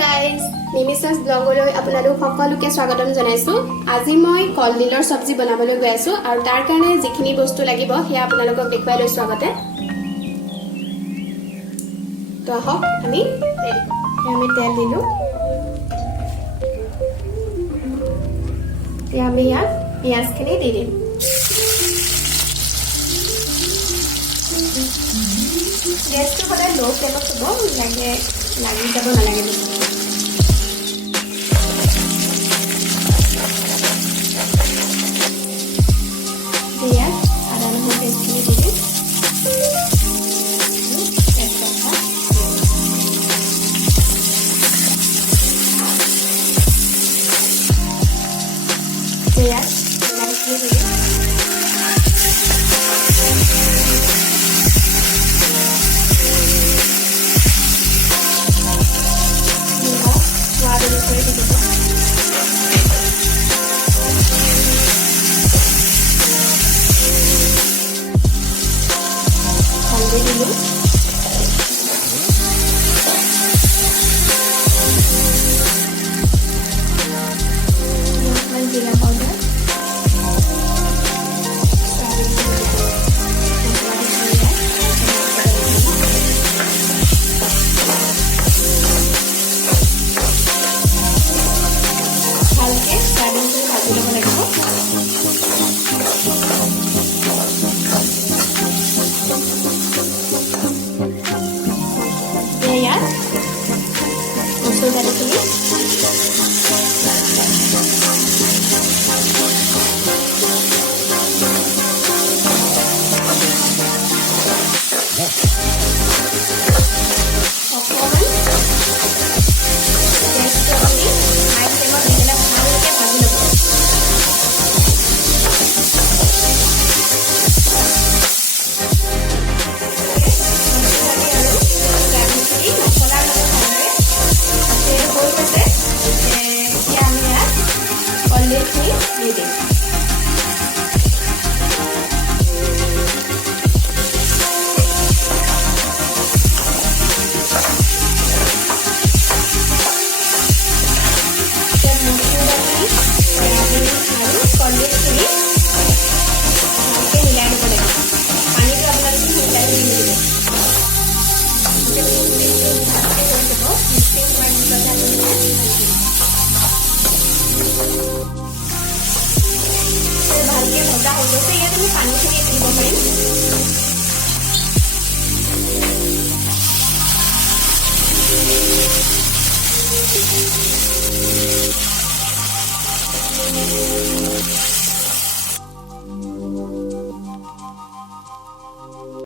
Guys নিমিচাস ব্লগলৈ আপোনালোক সকলোকে স্বাগতম জনাইছো। আজি মই কলডিলৰ সবজি বনাবলৈ গৈ আছো আৰু তাৰ কাৰণে যিখিনি বস্তু লাগিব সেয়া আপোনালোকক দেখুৱাই লৈছো আগতে। তো আহক আমি তেল দিলো। আমি ইয়াত পিঁয়াজখিনি দি দিম। গেছটো সদায় ল' ফ্লেমত হ'ব, লাগি যাব নালাগে। ইয়াত আদা নহৰু পেষ্টখিনি দি দিম। ইয়াত বিলাহীখিনি দি দিম। মচুৰ দালিখিনি দি দিম। ভজা হৈ গৈছে, ইয়াত আমি পানীখিনি দিব পাৰিম।